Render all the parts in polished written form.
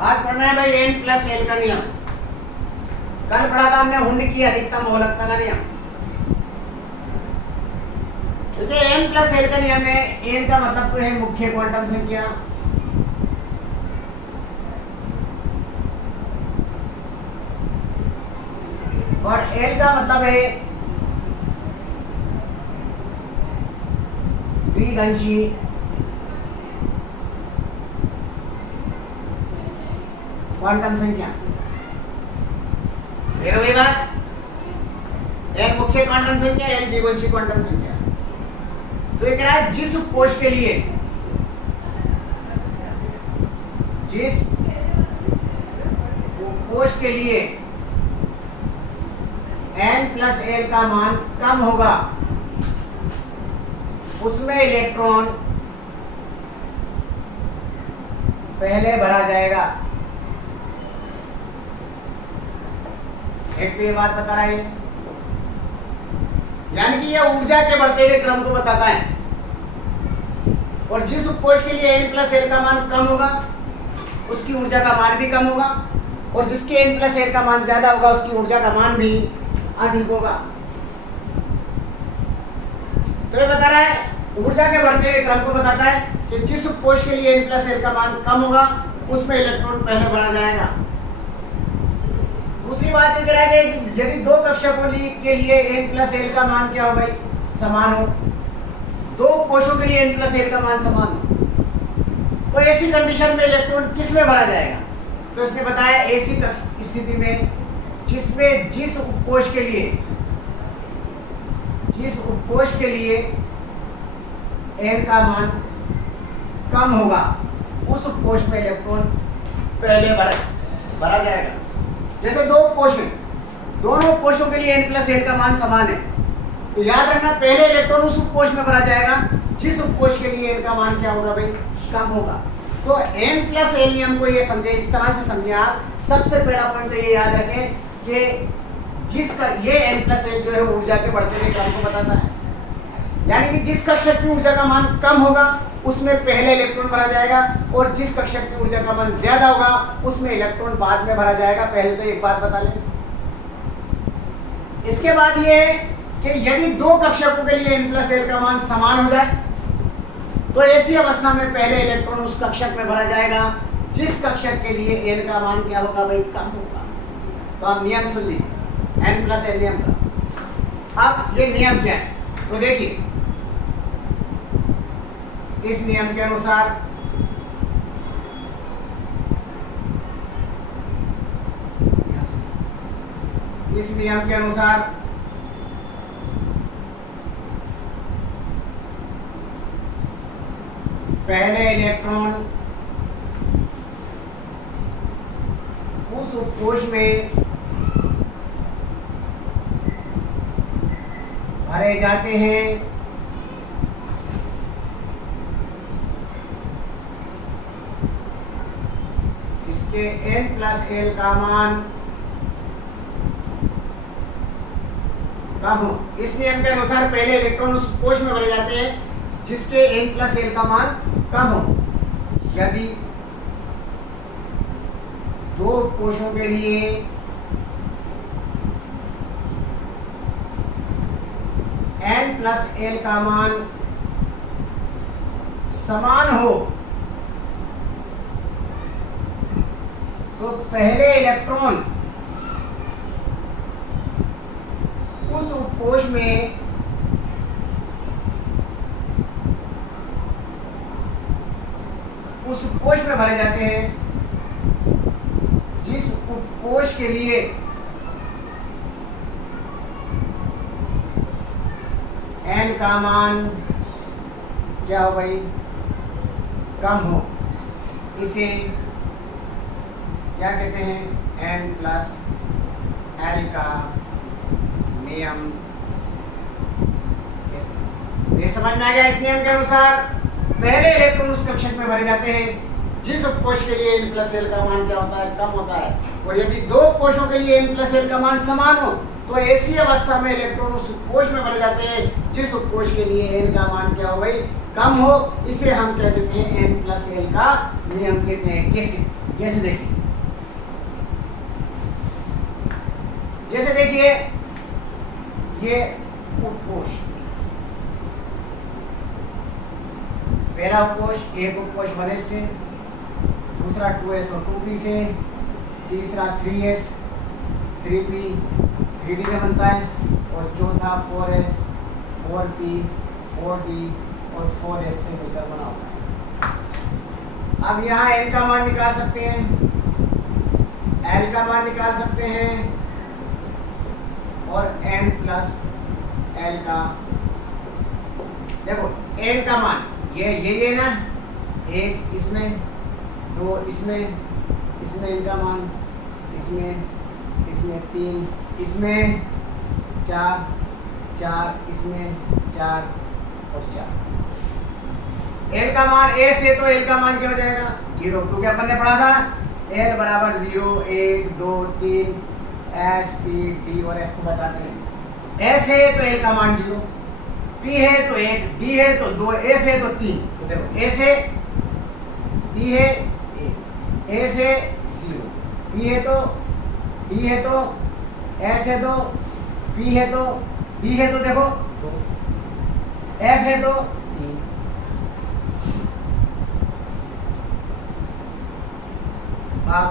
आज पढ़ना है भाई n प्लस एल का नियम। कल पढ़ा था हमने हुंड की अधिकतम बहुलकता का नियम। देखिए n प्लस एल का नियम है, n का मतलब तो है मुख्य क्वांटम संख्या, और l का मतलब है द्विघंशी क्वांटम संख्या। फिर वही बात, n मुख्य क्वांटम संख्या, l द्विघंशी क्वांटम संख्या। तो ये कह रहा है जिस कोश के लिए, जिस कोश के लिए n प्लस एल का मान कम होगा उसमें इलेक्ट्रॉन पहले भरा जाएगा। एक तो ये बात बता रहा है, यानी कि यह ऊर्जा के बढ़ते हुए क्रम को बताता है। और जिस उपकोष के लिए n प्लस एल का मान कम होगा उसकी ऊर्जा का मान भी कम होगा, और जिसके n प्लस एल का मान ज्यादा होगा उसकी ऊर्जा का मान भी अधिक होगा। तो ये बता रहा है, ऊर्जा के बढ़ते हुए क्रम को बताता है कि जिस उपकोष के लिए n प्लस एल का मान कम होगा उसमें इलेक्ट्रॉन पहले भरा जाएगा। दूसरी बात ये कह रहा है कि यदि दो कक्षकों के लिए n प्लस एल का मान क्या हो भाई, समान हो, दो कोशों के लिए n प्लस एल का मान समान हो, तो ऐसी कंडीशन में इलेक्ट्रॉन किस में भरा जाएगा? तो इसने बताया ऐसी स्थिति में जिसमें जिस उपकोष के लिए n का मान कम होगा उस उपकोष में इलेक्ट्रॉन पहले भरा जाएगा। जैसे दो कोश हैं, दोनों कोशों के लिए n प्लस एल का मान समान है, तो याद रखना पहले इलेक्ट्रॉन उस उपकोष में भरा जाएगा जिस उपकोष के लिए n का मान क्या होगा भाई, कम होगा। तो n प्लस एल नियम को ये समझे, इस तरह से समझे आप। सबसे पहला पॉइंट तो ये याद रखें कि जिसका ये n प्लस एल जो है ऊर्जा के बढ़ते हुए क्रम को बताता है, यानी कि जिस कक्षक की ऊर्जा का मान कम होगा उसमें पहले इलेक्ट्रॉन भरा जाएगा, और जिस कक्षक की ऊर्जा का मान ज्यादा होगा उसमें इलेक्ट्रॉन बाद में भरा जाएगा। पहले तो एक बात बता लें। इसके बाद ये कि यदि दो कक्षकों के लिए n प्लस एल का मान समान हो जाए तो ऐसी अवस्था में पहले इलेक्ट्रॉन उस कक्षक में भरा जाएगा जिस कक्षक के लिए n का मान क्या होगा भाई, कम होगा। तो आप नियम सुन लीजिए n प्लस एल नियम का। अब ये नियम क्या है तो देखिए, इस नियम के अनुसार पहले इलेक्ट्रॉन उस उपकोष में भरे जाते हैं इसके n प्लस एल का मान कम हो। इस नियम के अनुसार पहले इलेक्ट्रॉन उस कोश में भरे जाते हैं जिसके n प्लस एल का मान कम हो। यदि दो कोशों के लिए n प्लस एल का मान समान हो तो पहले इलेक्ट्रॉन उस उपकोष में भरे जाते हैं जिस उपकोष के लिए n का मान क्या हो भाई, कम हो। इसे क्या कहते हैं, n प्लस एल का नियम। ये समझ में आ गया। इस नियम के अनुसार पहले इलेक्ट्रॉन उस कक्षक में भरे जाते हैं जिस उपकोष के लिए n प्लस एल का मान क्या होता है, कम होता है। और यदि दो कोशों के लिए n प्लस एल का मान समान हो तो ऐसी अवस्था में इलेक्ट्रॉन उस उपकोष में भरे जाते हैं जिस उपकोष के लिए n का मान क्या हो भाई, कम हो, इसे हम क्या कहते हैं, n प्लस एल का नियम कहते हैं। कैसे? जैसे देखिए, जैसे देखिए ये उपकोष, पहला उपकोष एक उपकोष 1s से, दूसरा 2s और 2p से, तीसरा 3s 3p 3d से बनता है, और चौथा 4s 4p 4d और 4s से मिलकर बना होता है। अब यहाँ n का मान निकाल सकते हैं, l का मान निकाल सकते हैं, और n प्लस l का, देखो n का मान ये ना, एक इसमें, दो इसमें, इसमें n का मान, इसमें 3, इसमें 4 इसमें 4 और 4। l का मान a से, तो l का मान क्या हो जाएगा 0, क्योंकि अपन ने पढ़ा था l बराबर 0 1 2 3 s p d और f को बताते हैं। s है तो l का मान 0, p है तो 1, d है तो 2, f है तो 3। तो देखो a से p है 1, a से 0, p है तो, d है तो, s है तो, p है तो, d है तो देखो 2, f है तो 3। आप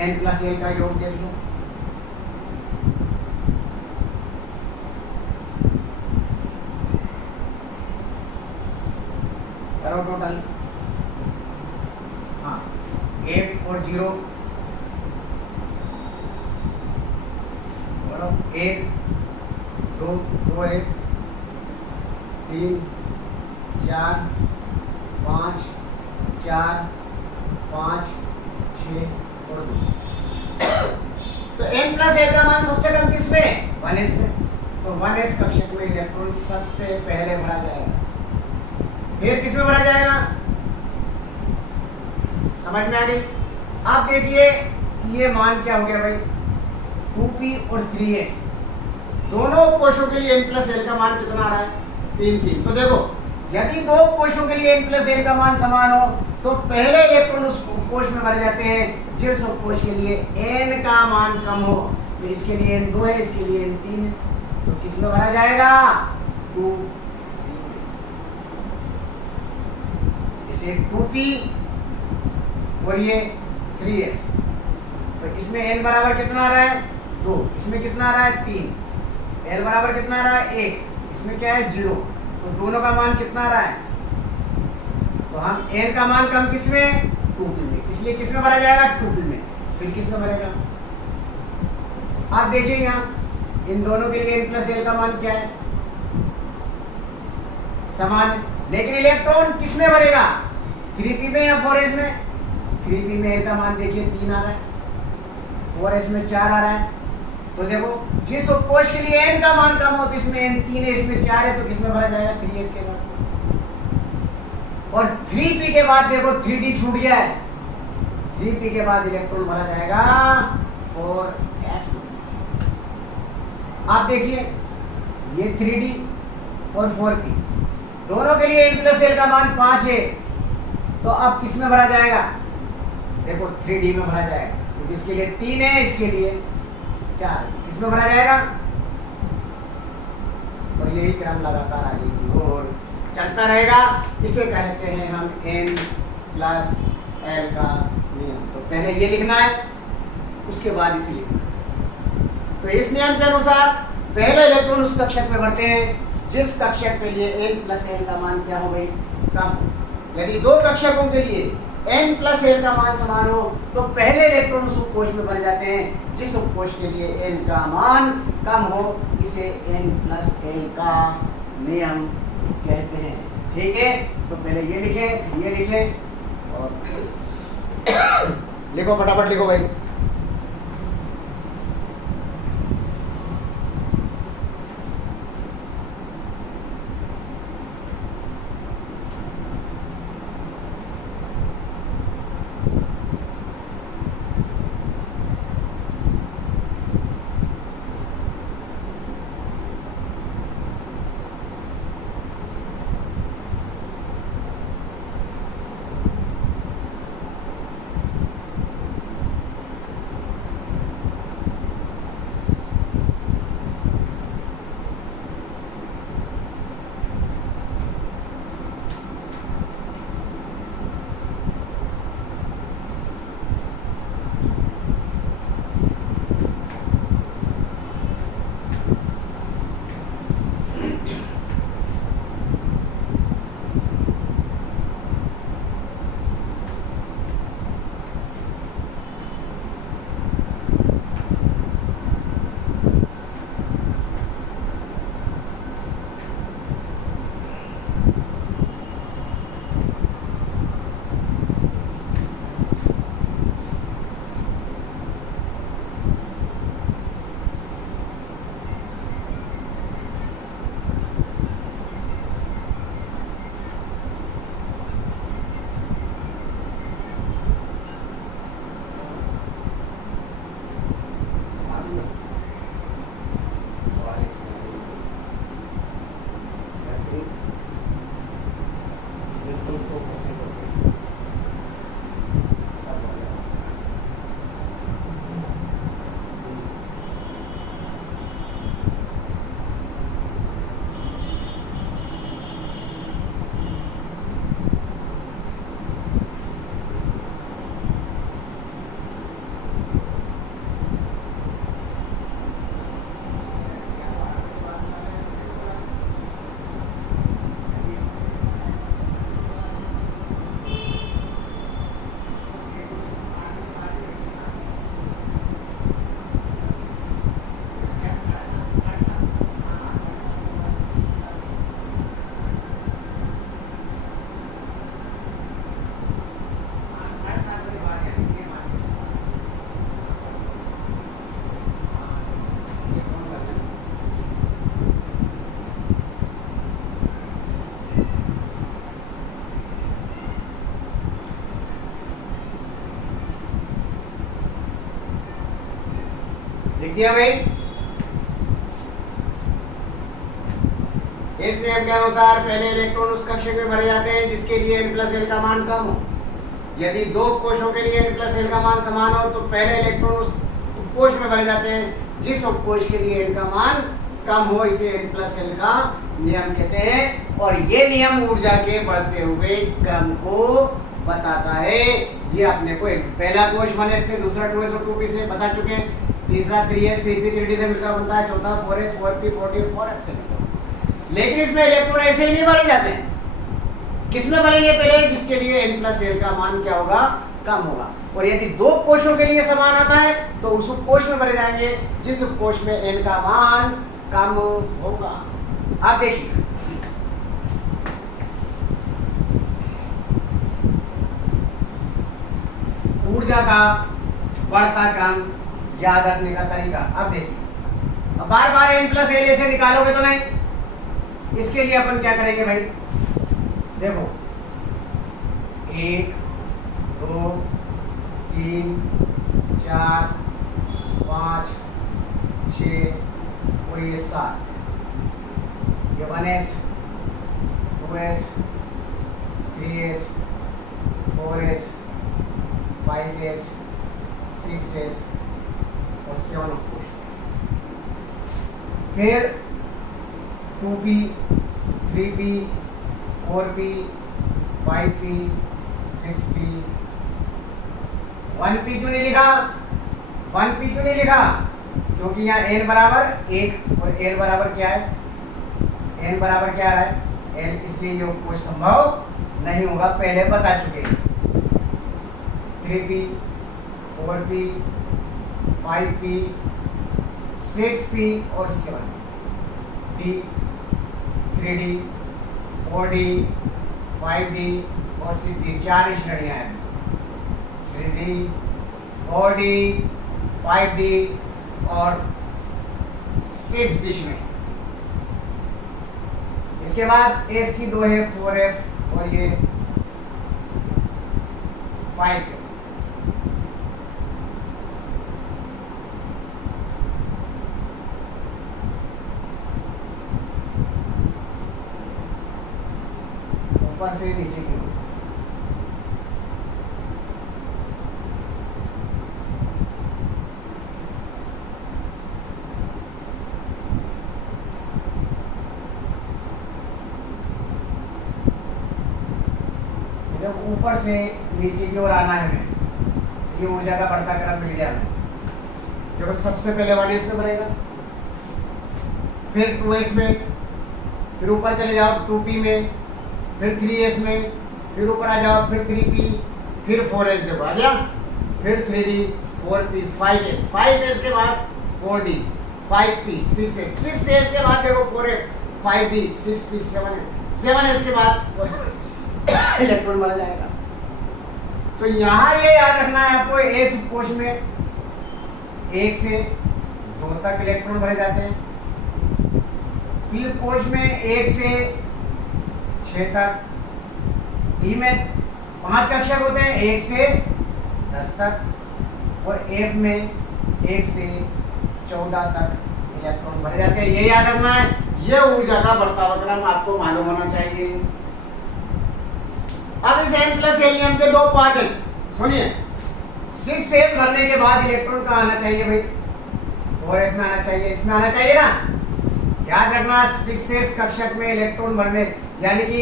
n प्लस l का योग देख लो, करो टोटल। हाँ 1 और 0, बोलो 1 2 2 और 1 3 4 5 4 5 6 और 2। तो n प्लस l का मान सबसे कम किसमें, 1s में। तो 1s कक्षक में इलेक्ट्रॉन सबसे पहले भरा जाएगा, फिर किसमें भरा जाएगा, समझ में आ गई? आप देखिए ये मान क्या हो गया भाई, 2p और 3s, दोनों कोशों के लिए n प्लस l का मान कितना आ रहा है, 3 तो देखो यदि दो कोशों के लिए n प्लस l का मान समान हो, तो पहले इलेक्ट्रॉन उस कोश में भरे जाते हैं जिस कोश के लिए n का मान कम हो। तो इसके लिए n 2 है, इसके लिए n 3 है, तो किस में भरा जाएगा, 2। जैसे 2p और ये 3s, तो इसमें n बराबर कितना आ रहा है, 2, इसमें कितना आ रहा है, 3, l बराबर कितना आ रहा है, 1, इसमें क्या है 0, तो दोनों का मान कितना आ रहा है, तो हम n का मान कम किसमें, 2p में, इसलिए किसमें भरा जाएगा, 2p में। फिर किसमें भरेगा, आप देखिए यहाँ इन दोनों के लिए n प्लस l का मान क्या है, समान है, लेकिन इलेक्ट्रॉन किसमें भरेगा, 3p में या 4s में। 3p में l का मान देखिए 3 आ रहा है, 4s में 4 आ रहा है। तो देखो जिस उपकोश के लिए n का मान कम हो, तो इसमें n 3 है, इसमें 4 है, तो किसमें भरा जाएगा, 3s के बाद। और 3p के बाद देखो 3d छूट गया है, 3p के बाद इलेक्ट्रॉन भरा जाएगा 4s। आप देखिए ये 3d और 4p दोनों के लिए n प्लस l का मान 5 है, तो अब किस में भरा जाएगा, देखो 3d में भरा जाएगा, क्योंकि इसके लिए 3 है, इसके लिए 4 है, तो किस में भरा जाएगा। और यही क्रम लगातार आगे की ओर चलता रहेगा। इसे कहते हैं हम n प्लस l का नियम। तो पहले ये लिखना है, उसके बाद इसे लिखना है। तो इस नियम के अनुसार पहले इलेक्ट्रॉन उस कक्षक में बढ़ते हैं जिस कक्षक के लिए n प्लस l का मान क्या हो गई, कम हो। यदि दो कक्षकों के लिए n प्लस l का मान समान हो, तो पहले इलेक्ट्रॉन उस उपकोश में भरे जाते हैं जिस उपकोश के लिए n का मान कम हो। इसे n प्लस l का नियम कहते हैं। ठीक है, तो पहले ये लिखें और लिखो, फटाफट लिखो भाई। दिया भाई। इस नियम के अनुसार पहले इलेक्ट्रॉन उस कक्षक में भरे जाते हैं जिसके लिए n+l का मान कम हो। यदि दो कोशों के लिए n+l का मान समान हो तो पहले इलेक्ट्रॉन उस कोश में भरे जाते हैं जिस उपकोश के लिए n का मान कम हो। इसे n+l का नियम कहते हैं और ये नियम ऊर्जा के बढ़ते हुए क्रम को बताता है। ये अपने को पहला कोश 1s से, दूसरा 2s और 2p से बता चुके हैं, तीसरा 3s 3p 3d से मिलकर बनता है, चौथा 4s 4p 4d और 4f से मिलकर। लेकिन इसमें इलेक्ट्रॉन ऐसे ही नहीं भरे जाते हैं। किसमें भरेंगे? पहले जिसके लिए n+l का मान क्या होगा? कम होगा। और यदि दो कोशों के लिए समान आता है तो उस उपकोश में भरे जाएंगे जिस उपकोश में n का मान कम होगा। आप देखिए ऊर्जा का बढ़ता क्रम याद रखने का तरीका। अब देखिए, अब बार बार n+l ऐसे निकालोगे तो नहीं। इसके लिए अपन क्या करेंगे भाई? देखो 1 2 3 4 5 6 और ये 7, ये 1s 2s 3s 4s 5s 6s और 7 उपकोश। फिर 2p 3p 4p 5p 6p 1p क्यों नहीं लिखा? 1p क्यों नहीं लिखा? क्योंकि यहाँ n बराबर 1 और l बराबर क्या है? n बराबर क्या है? l, इसलिए ये कोई संभव नहीं होगा, पहले बता चुके हैं। 3p 4p 5p 6p और 7p 3d 4d 5d और 6d, 4 श्रेणियां हैं। 3d 4d 5d और 6d श्रेणी। इसके बाद f की 2 है, 4f और ये 5f। ऊपर से नीचे की ओर जब ऊपर से नीचे की ओर आना है हमें, ये ऊर्जा का बढ़ता क्रम मिल गया हमें। देखो सबसे पहले 1s में भरेगा, फिर 2s में, फिर ऊपर चले जाओ 2p में, फिर 3s में, फिर ऊपर आ जाओ, फिर 3p, फिर 4s। देखो आ गया, फिर 3d 4p 5s, 5s के बाद 4d 5p 6s, 6s के बाद देखो 4f 5d 6p 7s, 7s के बाद इलेक्ट्रॉन भरा जाएगा। तो यहाँ ये याद रखना है आपको, s कोश में 1 से 2 तक इलेक्ट्रॉन भरे जाते हैं, p कोश में 1 से 6 तक, d में 5 कक्षक होते हैं 1 से 10 तक, और f में 1 से 14 तक इलेक्ट्रॉन भरे जाते हैं। ये याद रखना है, ये ऊर्जा का बढ़ता हुआ क्रम आपको मालूम होना चाहिए। अब इस n+l नियम के दो पार्ट हैं, सुनिए। 6s भरने के बाद इलेक्ट्रॉन कहाँ आना चाहिए भाई? 4f में आना चाहिए, इसमें आना चाहिए ना। याद रखना 6s कक्षक में इलेक्ट्रॉन भरने, यानी कि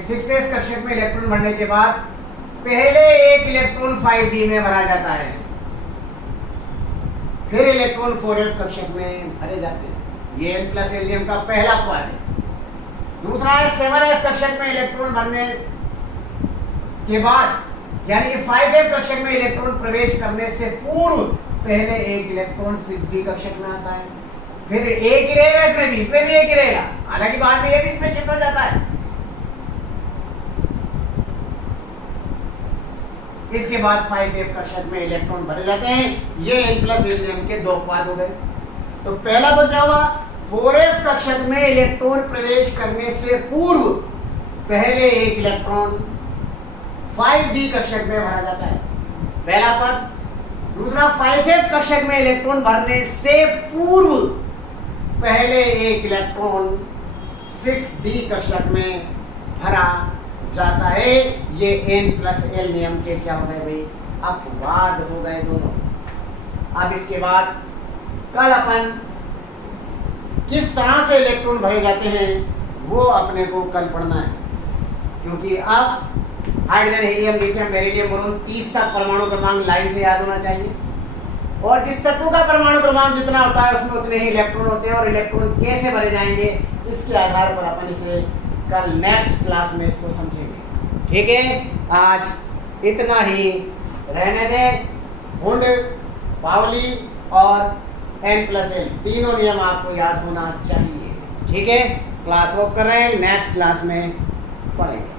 6s कक्षक में इलेक्ट्रॉन भरने के बाद पहले एक इलेक्ट्रॉन 5d में भरा जाता है, फिर इलेक्ट्रॉन 4f कक्षक में भरे जाते हैं। ये n+l नियम का पहला पार्ट है। दूसरा है 7s कक्षक में इलेक्ट्रॉन भरने के बाद, यानी कि 5f कक्षक में इलेक्ट्रॉन प्रवेश करने से पूर्व पहले एक इलेक्ट्रॉन 6d कक्षक में आता है, फिर एक ही रहेगा इसमें भी एक ही रहेगा, हालांकि बाद में ये भी इसमें शिफ्ट हो जाता है। इसके बाद 5f कक्षक में इलेक्ट्रॉन भरे जाते हैं। ये n+l नियम के दो पाद हो गए। तो पहला तो क्या हुआ? 4f कक्षक में इलेक्ट्रॉन प्रवेश करने से पूर्व पहले एक इलेक्ट्रॉन 5d कक्षक में भरा जाता है, पहला पद। दूसरा 5f कक्षक में इलेक्ट्रॉन भरने से पूर्व पहले एक इलेक्ट्रॉन 6d कक्षक में भरा जाता है। ये n+l नियम के क्या हो गए भाई, अपवाद हो गए दोनों। अब इसके बाद कल अपन किस तरह से इलेक्ट्रॉन भरे जाते हैं वो अपने को कल पढ़ना है, क्योंकि अब hydrogen, helium, lithium, beryllium, boron 30 तक परमाणु क्रमांक लाइन से याद होना चाहिए। और जिस तत्व का परमाणु क्रमांक जितना होता है उसमें उतने ही इलेक्ट्रॉन होते हैं, और इलेक्ट्रॉन कैसे भरे जाएंगे इसके आधार पर अपन इसे कल नेक्स्ट क्लास में इसको समझेंगे। ठीक है, आज इतना ही रहने दें। हुंड, पाउली और n+l तीनों नियम आपको याद होना चाहिए। ठीक है, क्लास ऑफ कर रहे हैं, नेक्स्ट क्लास में पढ़ेंगे।